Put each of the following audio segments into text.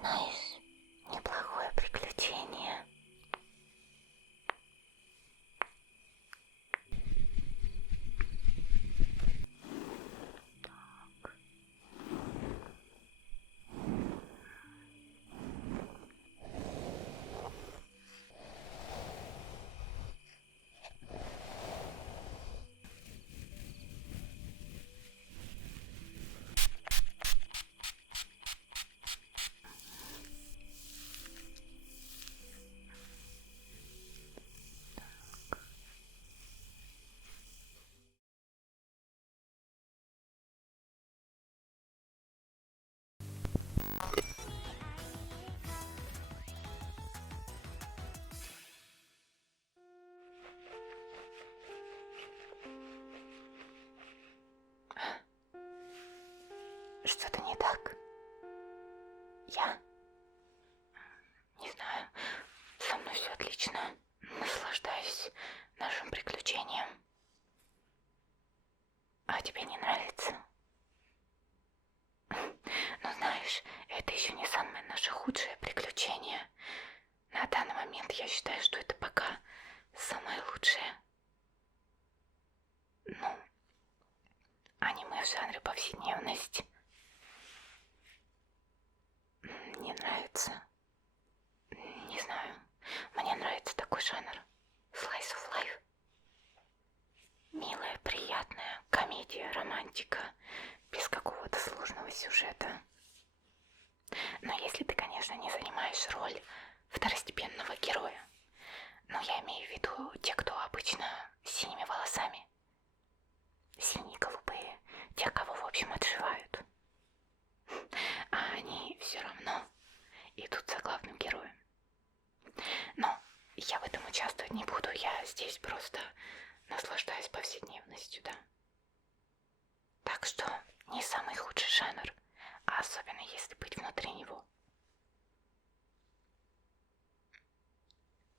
Знаешь, неплохое приключение. Что-то не так? Я? Не знаю. Со мной все отлично. Наслаждаюсь нашим приключением. А тебе не нравится? Ну знаешь, это еще не самое наше худшее приключение. На данный момент я считаю, что это пока самое лучшее. Ну, аниме в жанре повседневность. Не нравится? Не знаю. Мне нравится такой жанр. Slice of life. Милая, приятная комедия, романтика, без какого-то сложного сюжета. Но если ты, конечно, не занимаешь роль второстепенного героя. Но я имею в виду те, кто обычно с синими волосами. Синие, голубые. Те, кого, в общем, отшивают. А они все равно идут за главным героем. Но я в этом участвовать не буду. Я здесь просто наслаждаюсь повседневностью, да. Так что не самый худший жанр, а особенно если быть внутри него.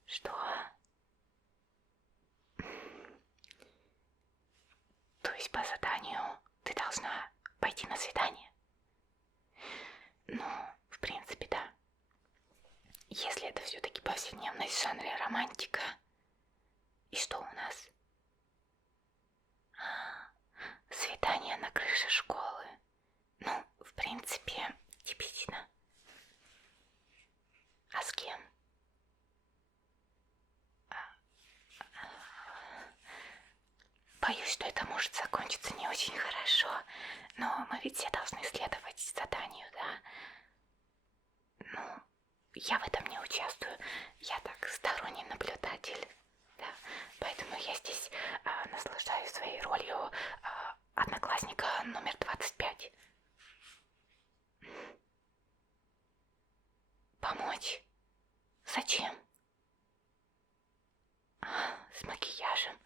Что? То есть по заданию ты должна пойти на свидание? Ну, в принципе, да. Если это все-таки повседневность в жанре романтика. И что у нас? Свидание на крыше школы. Ну, в принципе, типично. А с кем? Боюсь, что это может закончиться не очень хорошо, но мы ведь все должны следовать заданию, да? Ну, я в этом не участвую, я так сторонний наблюдатель, да? Поэтому я здесь наслаждаюсь своей ролью одноклассника номер 25. Помочь? Зачем? С макияжем?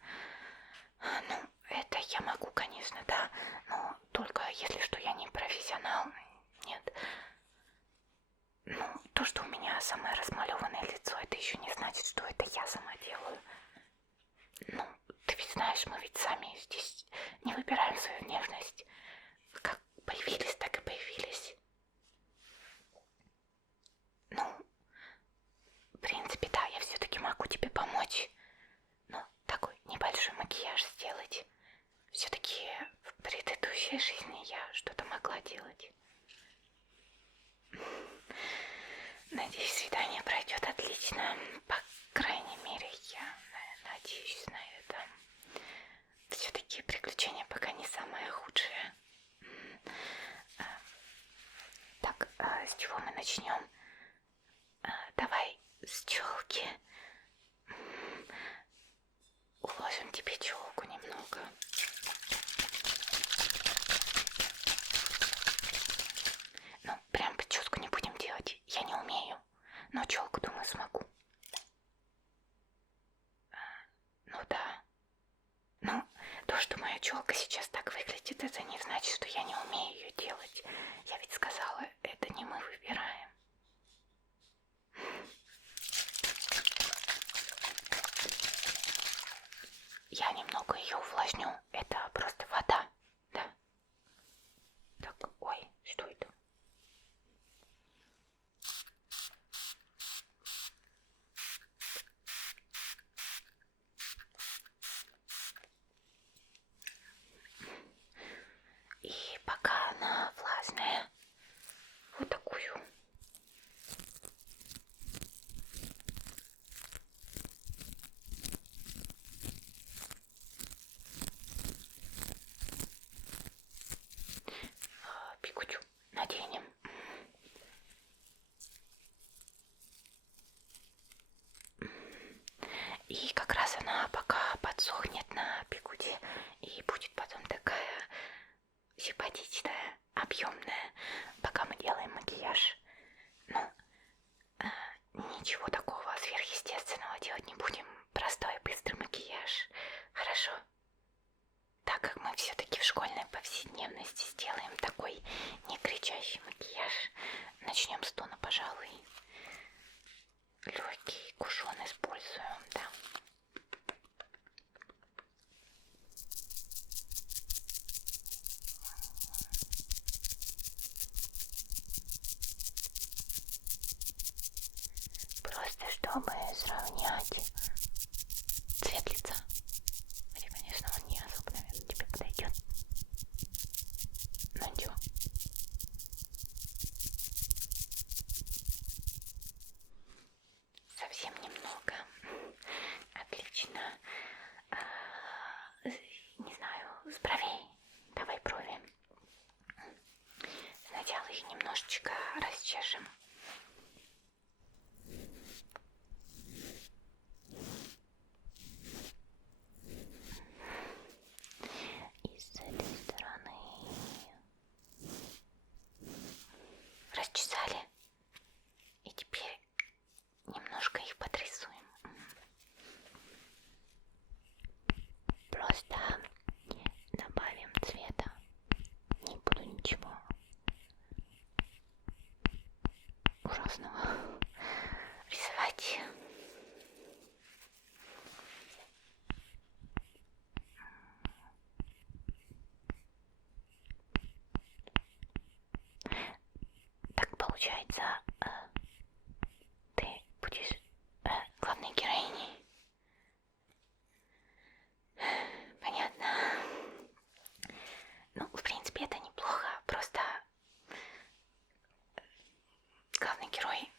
Ну, это я могу, конечно, да, но только если что я не профессионал, нет. Ну, то, что у меня самое размалеванное лицо, это еще не значит, что это я сама делаю. Ну, ты ведь знаешь, мы ведь сами здесь не выбираем свою внешность. Как появились, так и появились. Ну, в принципе, да, я все-таки могу тебе помочь. Ну, такой небольшой макияж сделать. Все-таки в предыдущей жизни я что-то могла делать. Надеюсь, свидание пройдет отлично. По крайней мере, я надеюсь на это. Все-таки приключение пока не самое худшее. Так, с чего мы начнем? Давай с челки. Уложим тебе челку немного. Ну, прям прическу не будем делать. Я не умею. Но челку, думаю, смогу. Ну да. Ну, то, что моя челка сейчас так выглядит, это не значит, что я не умею ее делать. Я ведь сказала, это не мы выбираем. Я немного ее увлажню И как раз она пока подсохнет на бигуде и будет потом такая симпатичная, объемная, пока мы делаем макияж. Ну, ничего такого сверхъестественного делать не будем. Простой быстрый макияж. Хорошо? Так как мы все-таки в школьной повседневности сделаем такой не кричащий макияж, начнем с тона, пожалуй. Легкий кушон используем, да. Просто чтобы сравнять цвет лица. Хотя, конечно, он не особо, наверное, тебе подойдет. Но ничего. Совсем немного. Отлично. Не знаю, с бровей. Давай брови. Сначала их немножечко расчешем. И с этой стороны. Расчесали. И теперь немножко их подрисуем. Просто добавим цвета. Не буду ничего ужасного рисовать. Так получается, ты будешь главной героиней. Понятно. Ну, в принципе, это неплохо. Просто главный герой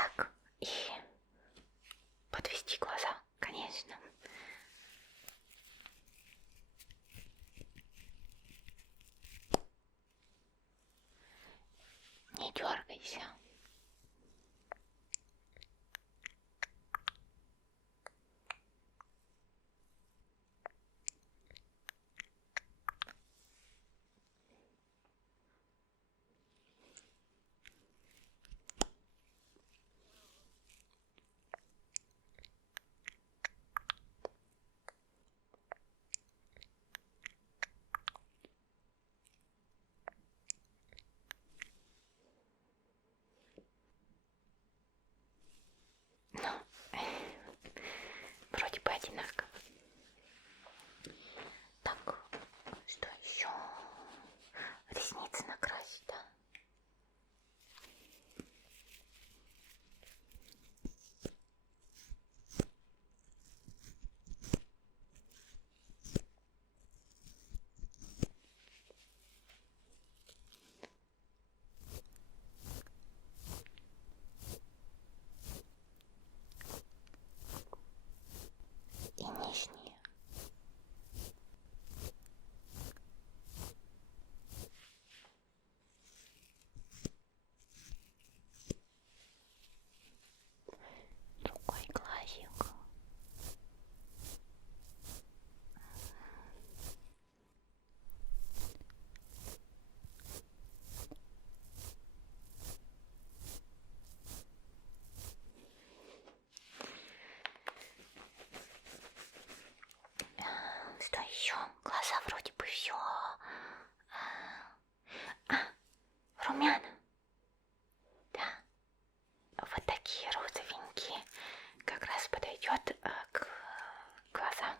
Так, и подвести глаза, конечно. Не дергайся. Ну, вроде бы одинаково. Так, что еще? Ресницы накрасить, да? И нижние. Другой глазик. Что еще? Глаза вроде бы все. Румяна. Да. Вот такие розовенькие. Как раз подойдет к глазам.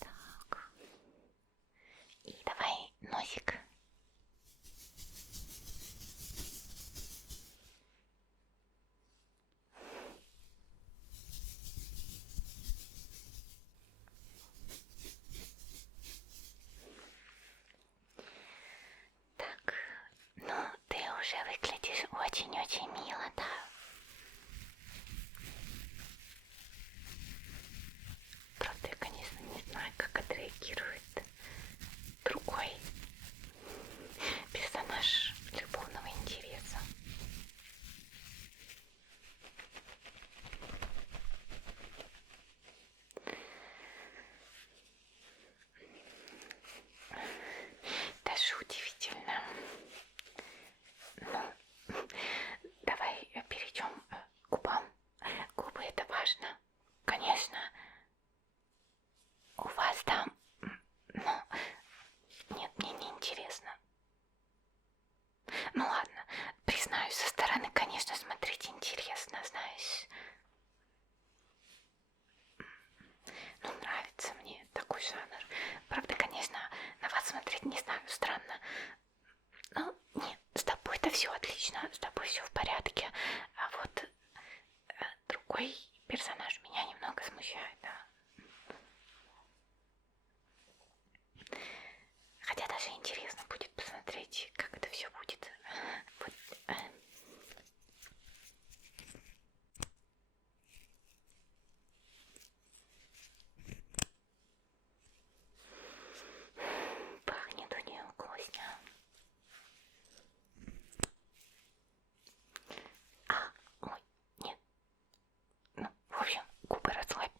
Так. И давай носик. Так, ну ты уже выглядишь очень-очень мило, да? Правда, я, конечно, не знаю, как отреагирует другой персонаж любовного интереса. Даже удивительно. Ну, давай перейдем к губам. Губы — это важно. Конечно, у вас там, ну, нет, мне не интересно. Ну ладно, признаюсь, со стороны, конечно, смотреть интересно, знаешь. Ну, нравится мне такой жанр. Правда, конечно, на вас смотреть, не знаю, странно. Ну, нет, с тобой-то все отлично, с тобой все в порядке. А вот другой персонаж меня немного смущает, да. Хотя даже интересно будет посмотреть, как это все будет. Вот, пахнет у нее вкусно. Ой, нет. Ну, в общем, губы расслабь.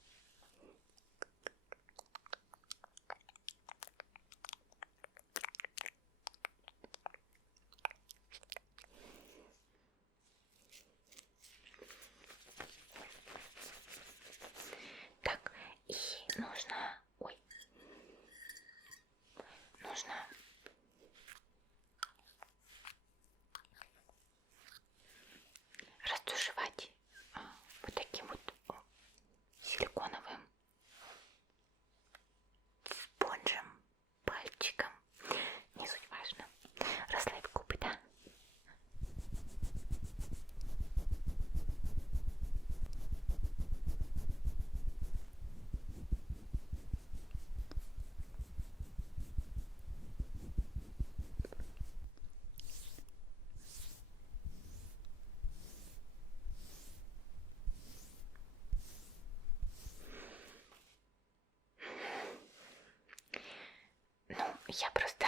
Я просто,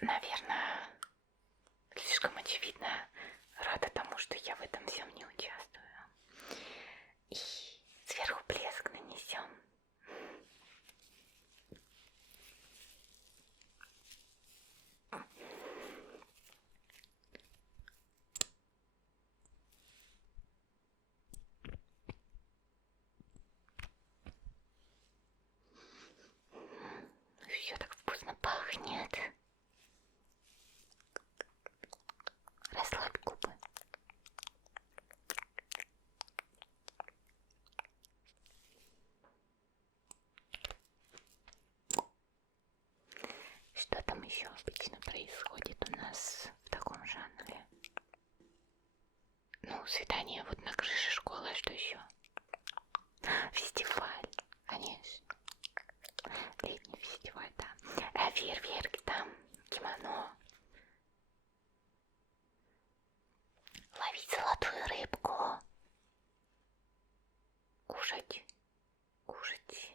наверное, слишком очевидно рада тому, что я в этом всем не участвую. И сверху блеск нанесем. Все так вкусно пахнет. Расслабь губы. Что там еще обычно происходит у нас в таком жанре? Ну, свидание вот на крыше школы, а что еще? Фестиваль, конечно. Летний фестиваль, да. Фейерверки там, кимоно. Ловить золотую рыбку. Кушать. Кушать.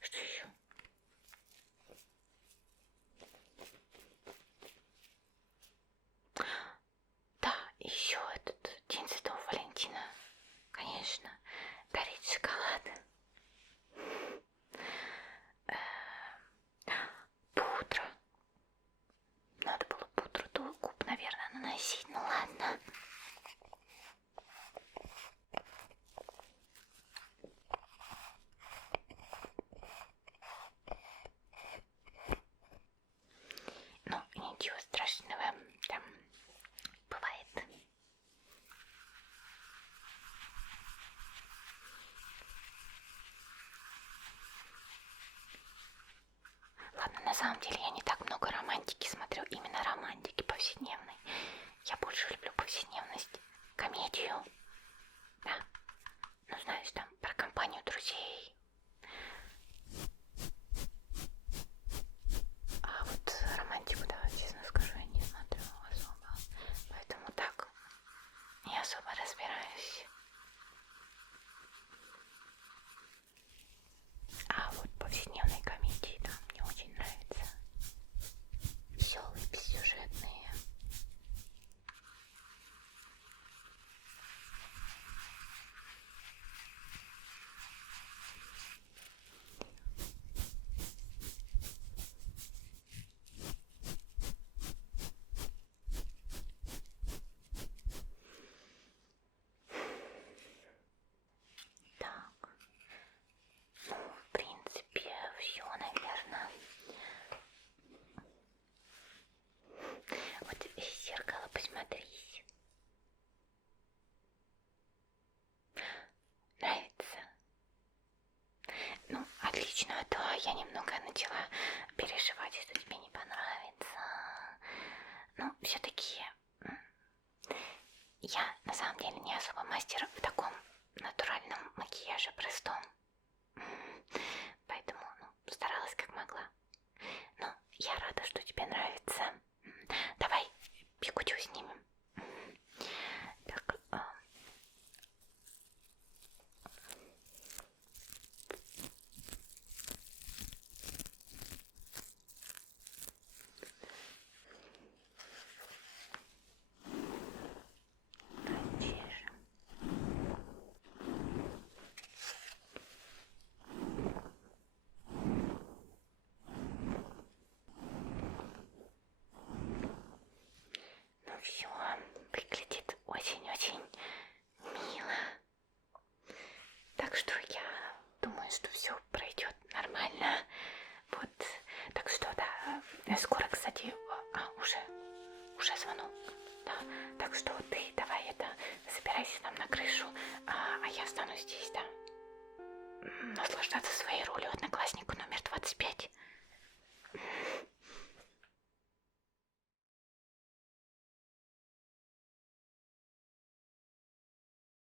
Что еще? Да, еще этот День Святого Валентина. Конечно, дарить шоколад. Пудра. Надо было пудру до губ, наверное, наносить. Ну ладно. Ну, ничего страшного, там бывает. Ладно, на самом деле я не так много романтики смотрю, именно романтики повседневной. Я больше люблю повседневность, комедию, да. Ну, знаешь, там про компанию друзей. А вот романтику, да, честно скажу, я не смотрю особо. Поэтому так, не особо разбираюсь. А вот повседневные комедии, да, мне очень нравятся. Веселые, бессюжетные. Так, ну, в принципе, все, наверное. Вот в зеркало посмотрись. Нравится? Ну, отлично, а то я немного начала переживать, что тебе не понравится. Ну, все-таки я на самом деле не особо мастер в таком натуральном макияже простом. Поэтому, ну, старалась как могла. Но я рада, что тебе нравится. Давай пикучу снимем. Так, чешем. Ну все, выглядит очень-очень мило. Так что я думаю, что все пройдет нормально. Вот, так что да, скоро, кстати, уже звонок. Да, так что ты давай забирайся там на крышу, а я останусь здесь, да. Наслаждаться своей ролью однокласснику номер 25.